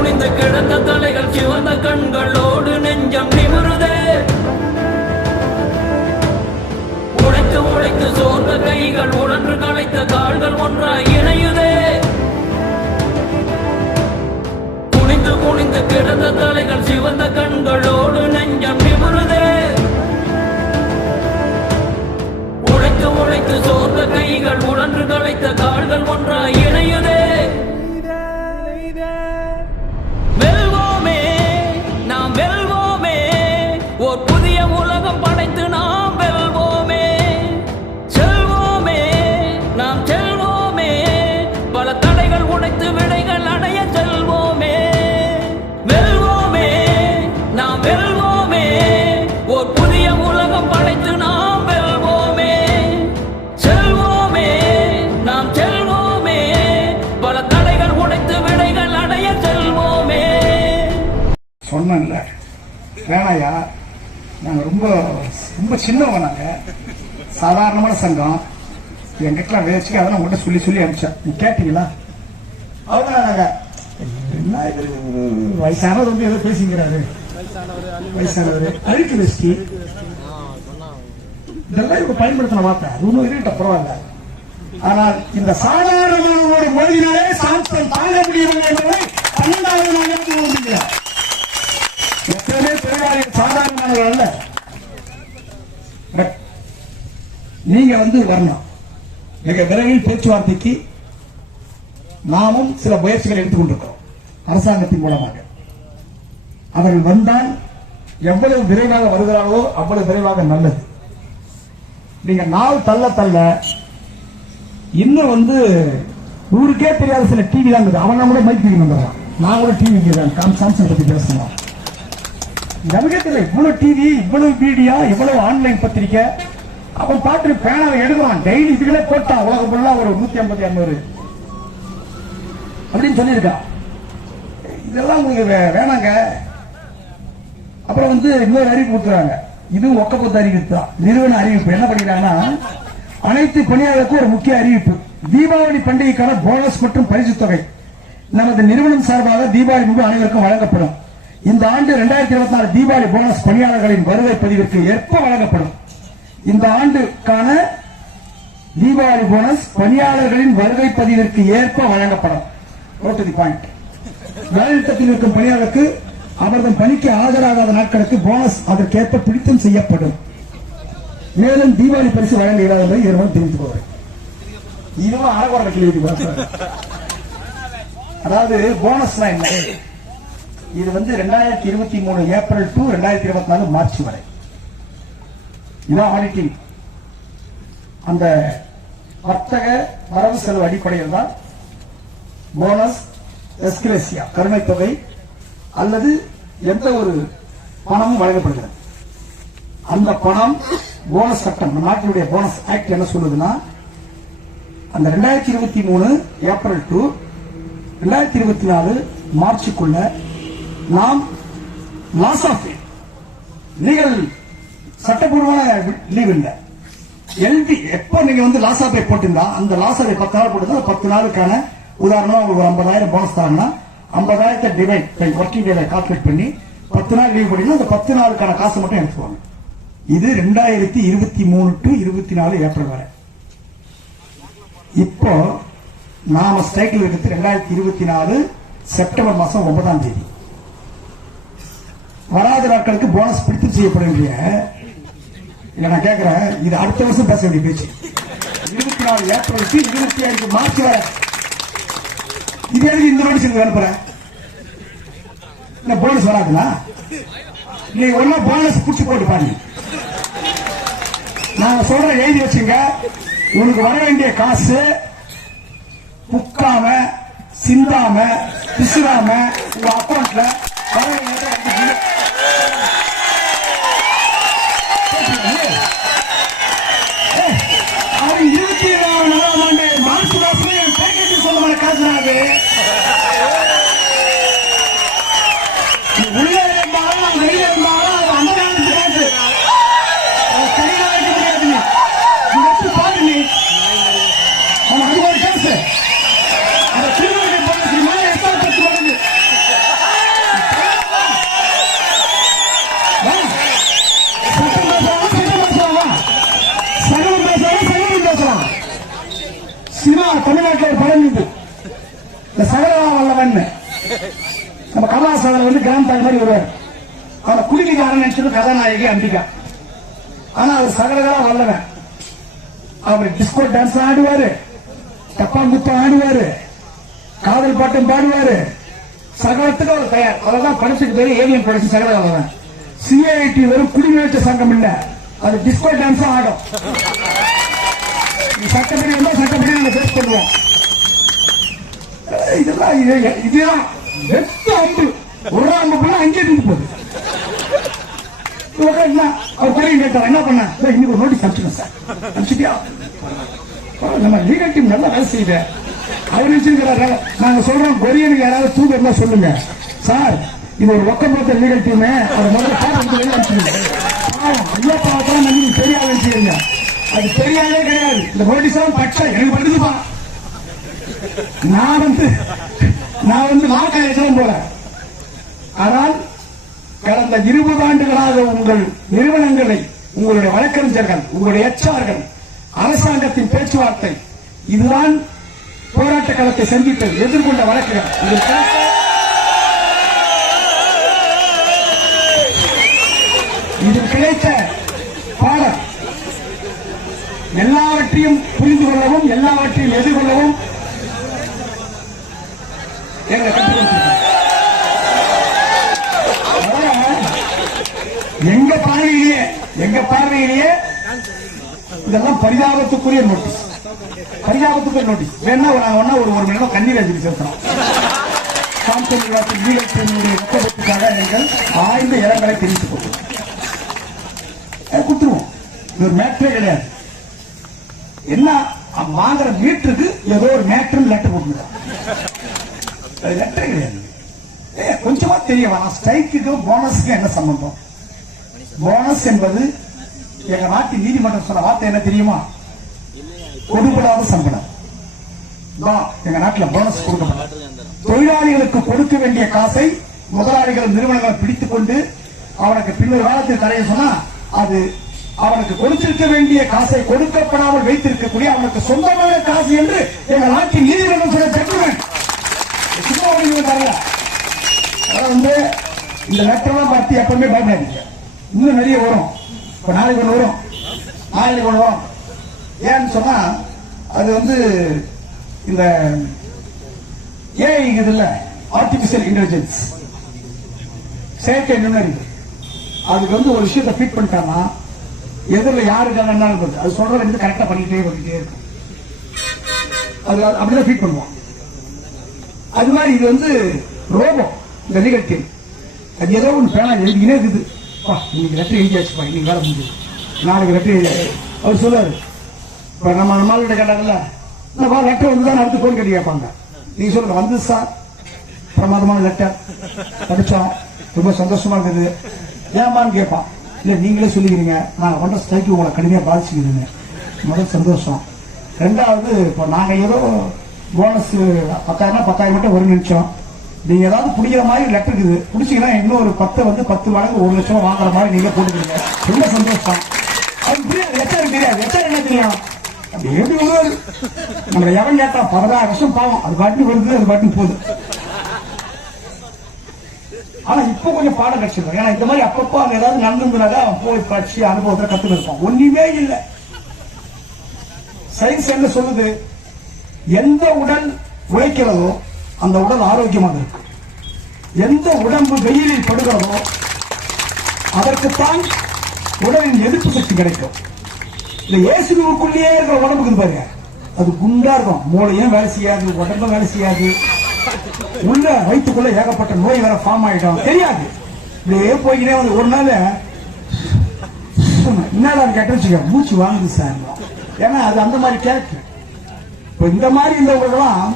குனிந்து கிடந்த தலைகள் சிவந்த கண்களோடு நெஞ்சம் நிமிருதே. உழைத்து உழைத்து சோர்ந்த கைகள் உழன்று களைத்த கால்கள் ஒன்றாய் இணையுதே. குனிந்து குனிந்து கிடந்த தலைகள் சிவந்த கண்களோடு நெஞ்சம் நிமிருதே. உழைத்து உழைத்து சோர்ந்த கைகள் உழன்று களைத்த கால்கள் ஒன்றாய் இணையுதே. வெல்வோமே, நாம் வெல்வோமே, ஓர் புதிய உலகம் படைத்து நாம் வெல்வோமே. செல்வோமே, நாம் செல்வோமே, பல தடைகள் உடைத்து விடைகள் அடைய செல்வோமே. வெல்வோமே, நாம் வெல்வோமே, ஓர் புதிய உலகம் படைத்து நாம் வெல்வோமே. செல்வோமே, நாம் செல்வோமே, பல தடைகள் உடைத்து விடைகள் அடைய செல்வோமே. சொன்னேன்ல வேணாயா, நாங்கள் ரொம்ப ரொம்ப சின்னவங்க, நாங்கள் சாதாரணமான சங்கம், எங்கிட்டலாம் வேச்சு அதெல்லாம் உங்கள்கிட்ட சொல்லி சொல்லி அனுப்பிச்சேன். நீ கேட்டீங்களா? அவங்க நாங்கள் என்ன இது வயசானவர் வந்து ஏதோ பேசிக்கிறாரு, வயசானவர் அழுக்கு வெஸ்டி இதெல்லாம் இவங்க பயன்படுத்தின வார்த்தை, அது ஒன்றும் இருக்கிட்ட பரவாயில்ல. ஆனால் இந்த சாதாரணமானவரோட மொழியினாலே சாந்தம் தாங்க முடியவில்லை என்பதை 12வது நாள் எடுத்து எப்பவுமே தொழிலாளிகள் சாதாரணமானவர்கள் அல்ல. நீங்க வந்து வரணும். மிக விரைவில் பேச்சுவார்த்தைக்கு நாமும் சில முயற்சிகளை எடுத்துக்கொண்டிருக்கிறோம் அரசாங்கத்தின் மூலமாக. அவர்கள் வந்தால் எவ்வளவு விரைவாக வருகிறார்களோ அவ்வளவு விரைவாக நல்லது. நீங்க நாள் தள்ள தள்ள இன்னும் வந்து ஊருக்கே தெரியாத சில டிவி தான் இருக்குது. அவன் கூட மைக் டிவி வந்துடுறான். நான் கூட டிவி சாம்சங் பத்தி பேசணும். நமக்கே தெரியல, இவ்வளவு டிவி, இவ்வளவு மீடியா, இவ்வளவு ஆன்லைன் பத்திரிக்கை. அவன் பாட்டு பேனாவை எடுக்கிறான், டெய்லி இதுகளே போட்டான் உலகம் ஃபுல்லா ஒரு 150 200 அப்படின்னு சொல்லியிருக்கான். இதெல்லாம் உங்களுக்கு வேணாங்க. அப்புறம் வந்து இன்னொரு அறிவிப்பு கொடுத்துறாங்க. இதுவும் ஒக்கப்பொத்த அறிவிப்பு தான், நிறுவன அறிவிப்பு. என்ன பண்ணிக்கிறாங்கன்னா, அனைத்து பணியாளருக்கும் ஒரு முக்கிய அறிவிப்பு. தீபாவளி பண்டிகைக்கான போனஸ் மற்றும் பரிசு தொகை நமது நிறுவனம் சார்பாக தீபாவளி முன்பு அனைவருக்கும் வழங்கப்படும். இந்த ஆண்டு 2024 தீபாவளி போனஸ் பணியாளர்களின் வருகை பதிவிற்கு ஏற்ப வழங்கப்படும். இந்த ஆண்டுக்கான தீபாவளி போனஸ் பணியாளர்களின் வருகை பதிவிற்கு ஏற்ப வழங்கப்படும். வேலைநிறுத்தத்தில் இருக்கும் பணியாளருக்கு அவரது பணிக்கு ஆஜராகாத நாட்களுக்கு போனஸ் அதற்கேற்ப பிடித்தம் செய்யப்படும். மேலும் தீபாவளி பரிசு வழங்க இயலாத என்பதை ஏற்கனவே தெரிவித்துக் கொள்கிறேன். இதுவும் அரகுறை கேள்வி. அதாவது போனஸ்னா என்ன? இது வந்து 2023 ஏப்ரல் டு 2024 மார்ச் வரை. இதான் ஆடிட்டிங். அந்த வர்த்தக வரவு செலவு அடிப்படையில் தான் போனஸ், எஸ்கிலேசியா கருணை தொகை அல்லது எந்த ஒரு பணமும் வழங்கப்படுகிறது. அந்த பணம் போனஸ் சட்டம், நாட்டினுடைய போனஸ் ஆக்ட் என்ன சொல்லுதுன்னா, அந்த 2023 ஏப்ரல் டு 2024 மார்ச்சுக்குள்ள நாம் லாஸ் ஆஃப் லீகல் சட்டப்பூர்வமான லீவ் இல்ல எல்பி எப்ப நீங்க வந்து லாஸ் ஆஃப் போட்டிருந்தா அந்த லாஸ் ஆஃப் 10 நாள் போட்டு 10 நாளுக்கான உதாரணமா உங்களுக்கு 50,000 போனஸ் தராங்கன்னா 50,000 டிவைட் பை ஒர்க்கிங் டேல கால்குலேட் பண்ணி 10 நாள் லீவ் பண்ணி அந்த 10 நாளுக்கான காசு மட்டும் எடுத்துக்குவாங்க. இது 2023 டு 24 ஏப்ரல் வரை. இப்போ நாம ஸ்ட்ரைக்கில் இருக்கிறது 2024 செப்டம்பர் மாசம் 9ஆம் தேதி. வராத நாட்களுக்கு போனஸ் பிடித்து செய்யப்படும். நான் கேட்கிறேன், இது அடுத்த வருஷம் பேச வேண்டிய பேச்சு. 24 ஏப்ரல் டு 25 மார்ச் வரை. இது எதுக்கு இந்த நோட்டீஸ் அனுப்புறேன்? போனஸ் வராதுங்களா? நீங்க ஒன்னா போனஸ் புடிச்சு போட்டு பாருங்க. நான் சொல்றேன், எழுதி வச்சுங்க. உனக்கு வர வேண்டிய காசு புக்காம, சிந்தாம, பிசுறாம உங்க அக்கௌண்ட்ல வர வேண்டிய அவன் 27ஆம் ஆண்டு மார்ச் மாசம் என் பேக்கெட்டுக்கு சொந்தமான காசு நாங்க உள்ள இருந்தாலும் வெளியில இருந்தாலும் அது அந்த காலத்து காசு கையில வைக்க முடியாது. நீ வச்சு பாரு, நீ அவன் அது ஒரு காசு. அதை திருமணத்தை போனது எத்தனை 10 மடங்கு வல்லவன். நம்ம கமலாசன் வந்து கிராம தாய் மாதிரி வருவார். அவனை குடிக்காரன் நினைச்சது கதாநாயகி அம்பிகா. ஆனா அவர் சகலகலா வல்லவன். அவர் டிஸ்கோ டான்ஸ் ஆடுவாரு, டப்பாங்குத்தம் ஆடுவாரு, காதல் பாட்டம் பாடுவாரு, சகலத்துக்கு அவர் தயார். அதெல்லாம் படிச்சுட்டு பேரு ஏவிஎம் படிச்சு சகல வல்லவன். சிஐடி வெறும் குடிநீச்ச சங்கம் இல்ல, அது டிஸ்கோ டான்ஸும் ஆடும். சட்டப்படி இருந்தா சட்டப்படி நாங்க பேஸ் பண்ணுவோம். இதெல்லாம் இதுதான் வெத்த அம்பு. ஒரு அம்புக்குள்ள அங்கே இருந்து போகுது. என்ன அவர் தெரியும் கேட்டார், என்ன பண்ண இன்னைக்கு ஒரு நோட்டீஸ் அனுப்பிச்சுங்க சார். அனுப்பிச்சிட்டியா? நம்ம லீகல் டீம் நல்லா வேலை செய்யுது. அவர் நினைச்சிருக்கிறாரு, நாங்க சொல்றோம் கொரியனுக்கு யாராவது தூதர்னா சொல்லுங்க சார், இது ஒரு ஒக்கம் பார்த்த லீகல் டீம். அவர் முதல்ல பாட்டு அனுப்பிச்சுங்க. ஐயா பாவத்தான் நம்பி தெரியாத செய்யுங்க. அது தெரியாதே கிடையாது. இந்த நோட்டீஸ் எல்லாம் பச்சை எனக்கு படுத்துப்பா. நான் வந்து வாக்காளர் போறேன். ஆனால் கடந்த 20 ஆண்டுகளாக உங்கள் நிறுவனங்களை, உங்களுடைய வழக்கறிஞர்கள், உங்களுடைய எச்ஆர்கள், அரசாங்கத்தின் பேச்சுவார்த்தை, இதுதான் போராட்ட களத்தை சந்தித்தது, எதிர்கொண்ட வழக்குகள். இது கிடைத்த பாடம். எல்லாவற்றையும் புரிந்து கொள்ளவும், எல்லாவற்றையும் எதிர்கொள்ளவும் எங்களை கற்றுக் கொடுத்திருக்கிறார். எங்க பார்வையிலேயே இதெல்லாம் பரிதாபத்துக்குரிய நோட்டீஸ். பரிதாபத்துக்குரிய நோட்டீஸ். வேணா ஒரு மணி நேரம் கண்ணீர் அஞ்சலி செலுத்தணும். ஊக்கத்துக்காக நீங்கள் ஆய்ந்த இடங்களை தெரிவித்துக் கொள்வோம். கொடுத்துருவோம். இது ஒரு மேட்டரே கிடையாது. என்ன வாங்குற மீட்டருக்கு ஏதோ ஒரு மேட்டர் லெட்டர் போட்டுருக்காங்க. லெட்டரே கிடையாது. கொஞ்சமா தெரிய வேணாம். ஸ்ட்ரைக்குக்கும் போனஸுக்கும் என்ன சம்பந்தம்? போனஸ் என்பது எங்க நாட்டின் நீதிமன்றம் சொன்ன வார்த்தை என்ன தெரியுமா? கொடுபடாத சம்பளம் தான் எங்க நாட்டில் போனஸ் கொடுக்கப்படும். தொழிலாளிகளுக்கு கொடுக்க வேண்டிய காசை முதலாளிகள் நிறுவனங்கள் பிடித்துக் கொண்டு அவனுக்கு பின்னர் காலத்தில் தரைய சொன்னா அது அவனுக்கு கொடுத்திருக்க வேண்டிய காசை கொடுக்கப்படாமல் வைத்திருக்கக்கூடிய அவனுக்கு சொந்தமான காசு என்று எங்க நாட்டின் நீதிமன்றம் சொல்ல ஜட்ஜ்மென்ட். தரல. வந்து இந்த லெட்டர்லாம் பார்த்து எப்பவுமே பயப்படாதீங்க. இன்னும் நிறைய வரும். இப்ப நாளைக்கு ஒன்று வரும், நாளைக்கு ஒன்று வரும். ஏன்னு சொன்னா அது வந்து இந்த ஏஐ இதுல ஆர்டிபிஷியல் இன்டெலிஜென்ஸ், செயற்கை நுண்ணறிவு, அதுக்கு வந்து ஒரு விஷயத்தை ஃபீட் பண்ணிட்டாங்கன்னா எதிரில் யாருக்கு என்ன அது சொல்றது வந்து கரெக்டா பண்ணிட்டே இருக்கும். அது அப்படிதான் ஃபீட் பண்ணுவோம். அது மாதிரி இது வந்து ரோபோ, இந்த லீகல் டீம். அது ஏதோ ஒன்று பேனா எழுதிக்கினே இருக்குது. இன்னைக்கு லெட்டர் எழுதியாச்சுப்பா, இன்னைக்கு வேலை முடிஞ்சது, நாளைக்கு லெட்டர் எழுதியாச்சு. அவர் சொல்லுவாரு. இப்ப நம்ம நம்மள்கிட்ட கேட்டாங்கல்ல, லெட்டர் வந்து தான் அடுத்து போன் கட்டி கேட்பாங்க. நீங்க சொல்லுங்க, வந்து சார் பிரமாதமான லெட்டர் படிச்சோம், ரொம்ப சந்தோஷமா இருக்குது, ஏமான்னு கேட்பான். இல்ல நீங்களே சொல்லிக்கிறீங்க, நான் பண்ற ஸ்ட்ரைக்கு உங்களை கடுமையா பாதிச்சுக்கிறீங்க. முதல் சந்தோஷம். ரெண்டாவது, இப்போ நாங்க ஏதோ போனஸ் 10,000 மட்டும் ஒரு நிமிஷம் நீங்க ஏதாவது பிடிக்கிற மாதிரி லெட்டர் இருக்குது, பிடிச்சிங்கன்னா இன்னும் ஒரு 10 வந்து 10 மடங்கு 1 லட்சம் வாங்குற மாதிரி நீங்க போட்டுக்கிறீங்க. ரொம்ப சந்தோஷம். அது புரியாது, லெட்டர் தெரியாது. லெட்டர் என்ன தெரியும்? அப்படி எப்படி வருவாரு நம்ம எவன் கேட்டா 16 வருஷம் பாவம், அது பாட்டு வருது, அது பாட்டு போகுது. ஆனா இப்ப கொஞ்சம் பாடம் கிடைச்சிருக்கோம். ஏன்னா இந்த மாதிரி அப்பப்போ அங்க ஏதாவது நடந்துருந்தாங்க அவன் போய் படிச்சு அனுபவத்தை கத்துன்னு இருப்பான். ஒண்ணுமே இல்லை. சயின்ஸ் என்ன சொல்லுது? எந்த உடல் உழைக்கிறதோ அந்த உடல் ஆரோக்கியமாக இருக்கும். எந்த உடம்பு வெயிலில் படுகிறதோ அதற்குத்தான் உடலின் எதிர்ப்பு சக்தி கிடைக்கும். இந்த இயேசுக்குள்ளேயே இருக்கிற உடம்புக்கு பாருங்க, அது குண்டா இருக்கும், மூளையும் வேலை செய்யாது, உடம்பும் வேலை செய்யாது, உள்ள வயிற்றுக்குள்ள ஏகப்பட்ட நோய் வேற ஃபார்ம் ஆயிடும், தெரியாது. இப்படியே போய்கிட்டே வந்து ஒரு நாள் என்னதான் கேட்ட வச்சுக்க, மூச்சு வாங்குது சார். ஏன்னா அது அந்த மாதிரி கேரக்டர். இந்த மாதிரி இருந்தவர்களெல்லாம்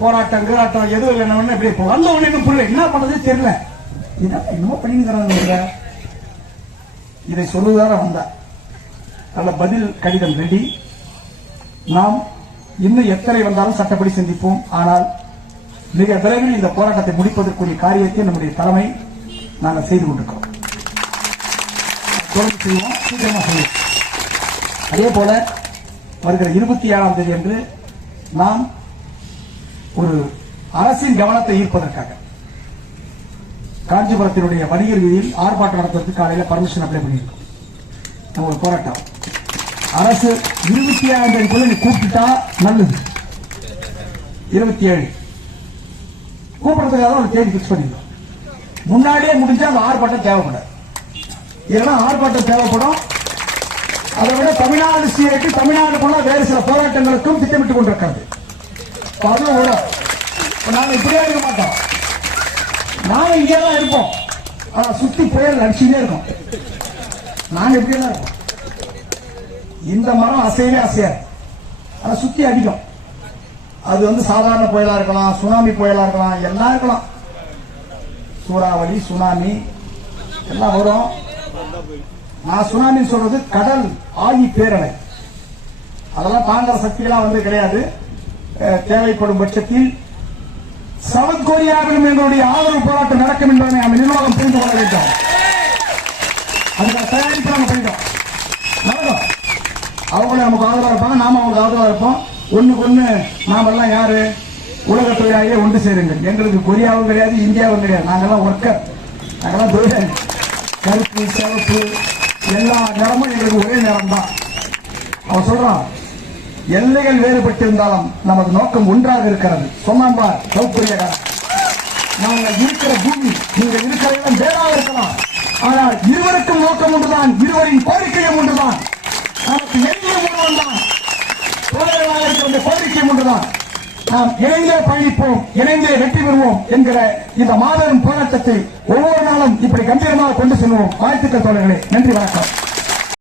போராட்டம் கிராட்டம் எதுவும் என்ன இப்படி வந்த உடனே புரியல, என்ன பண்றதே தெரியல, என்னமோ பண்ணிக்கிறாங்க. இதை சொல்லுதார வந்த நல்ல பதில் கடிதம் ரெடி. நாம் இன்னும் எத்தனை வந்தாலும் சட்டப்படி சிந்திப்போம். ஆனால் மிக விரைவில் இந்த போராட்டத்தை முடிப்பதற்குரிய காரியத்தை நம்முடைய தலைமை நாங்கள் செய்து கொண்டிருக்கிறோம். தொடர்ந்து செய்வோம், சீக்கிரமா செய்வோம். அதே போல வருகிற 27ஆம் தேதி அன்று நாம் ஒரு அரசின் கவனத்தை ஈர்ப்பதற்காக காஞ்சிபுரத்தினுடைய வணிகர் வீதியில் ஆர்ப்பாட்டம் நடத்துறதுக்கு காலையில பர்மிஷன் அப்ளை பண்ணியிருக்கோம். நம்ம ஒரு போராட்டம் அரசு 27 தேதிக்குள்ள நீ கூப்பிட்டா நல்லது. 27 கூப்பிடுறதுக்காக ஒரு தேதி பிக்ஸ் பண்ணிருக்கோம். முன்னாடியே முடிஞ்சா அந்த ஆர்ப்பாட்டம் தேவைப்படாது. ஏன்னா ஆர்ப்பாட்டம் தேவைப்படும். அதை விட தமிழ்நாடு சீரைக்கு தமிழ்நாடுக்குள்ள வேறு சில போராட்டங்களுக்கும் திட்டமிட்டுக் கொண்டிருக்கிறது. அதுவும் வரும். நாங்க இப்படியே இருக்க மாட்டோம். நாங்க இங்கே தான் இருப்போம். ஆனா சுத்தி புயல் அடிச்சுட்டே இருக்கோம். நாங்க இப்படியே தான் இருப்போம். இந்த மரம் அசையவே அசையாது. ஆனா சுத்தி அடிக்கும். அது வந்து சாதாரண புயலா இருக்கலாம், சுனாமி புயலா இருக்கலாம், எல்லாம் இருக்கலாம். சூறாவளி, சுனாமி எல்லாம் வரும். நான் சுனாமி சொல்றது கடல் ஆழி பேரலை. அதெல்லாம் தாங்குற சக்திகளாம் வந்து கிடையாது. தேவைப்படும் பட்சத்தில் சவுத் கொரியாவிலும் எங்களுடைய ஆதரவு போராட்டம் நடக்கும் என்பதை நம்ம நிர்வாகம் புரிந்து கொள்ள வேண்டும். அதுக்கான தயாரிப்பு நாங்கள் பண்ணிட்டோம். நடக்கும். அவங்களும் நமக்கு ஆதரவா இருப்பாங்க, நாம அவங்களுக்கு ஆதரவா இருப்போம். ஒண்ணுக்கு ஒண்ணு நாம எல்லாம் யாரு உலக தொழிலாளியே ஒன்று சேருங்கள். எங்களுக்கு கொரியாவும் கிடையாது, இந்தியாவும் கிடையாது. நாங்கெல்லாம் ஒர்க்கர், நாங்கெல்லாம் தொழிலாளி. கருப்பு சிவப்பு எல்லா நிறமும் எங்களுக்கு ஒரே நிறம் தான். அவன் சொல்றான் எல்லைகள் வேறுபட்டிருந்தாலும் நமது நோக்கம் ஒன்றாக இருக்கிறது. சொன்னாம்பார் சவுத் கொரியாக்காரன். நாங்கள் இருக்கிற பூமி நீங்கள் இருக்கிற இடம் வேறாக இருக்கலாம், ஆனால் இருவருக்கும் நோக்கம் ஒன்றுதான், இருவரின் கோரிக்கையும் ஒன்றுதான். நமக்கு எல்லையும் ஒன்றுதான், தோழர்களாக இருக்கிற கோரிக்கையும் ஒன்றுதான். நாம் இணைந்தே பயணிப்போம், இணைந்தே வெற்றி பெறுவோம் என்கிற இந்த மாபெரும் போராட்டத்தை ஒவ்வொரு நாளும் இப்படி கம்பீரமாக கொண்டு செல்வோம். வாழ்த்துக்கள் தோழர்களே. நன்றி, வணக்கம்.